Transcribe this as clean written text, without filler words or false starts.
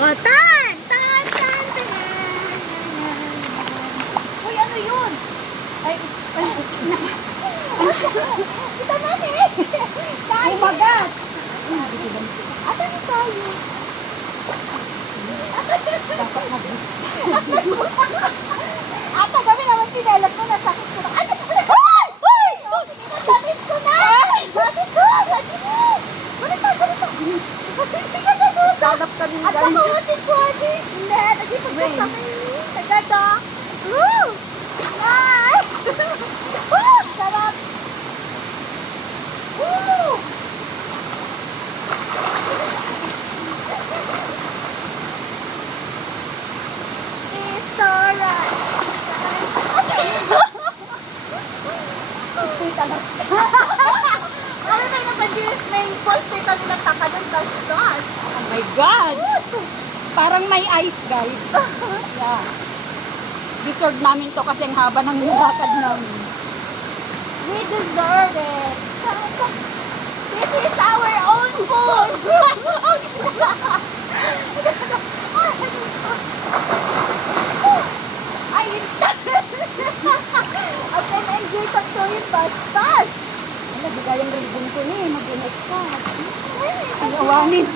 O, tan! Tan! Tan! Tan! Uy, ano yun? Ay, Ito na eh! Tayo! umagat! Ata na tayo? Dapat mag-boots. Ata, kami naman sinelas mo, nasakit ko na. Ay! Ay! Ay! Sige na, damit ko na! Damit ko! Ganito, ganito. Sige na, ganito. Salap kami At guys. makawatin ko, Adi. Hindi, nagipagkat kami. Tagada. Woo! Ay! Woo! Sarap. Woo! It's alright. Uy, talap. Kami may napanjirit main falls na kami nataka ng tas-tas. Oh my God! Parang may ice, guys. Yeah. Deserve namin to kasi ang haba ng nilakad namin. We deserve it. This is our own food. Ay, I can enjoy sa tuwing bastas. Ano, bigay ang ribbon ko ni. Mag-init ka. Ay, awanin.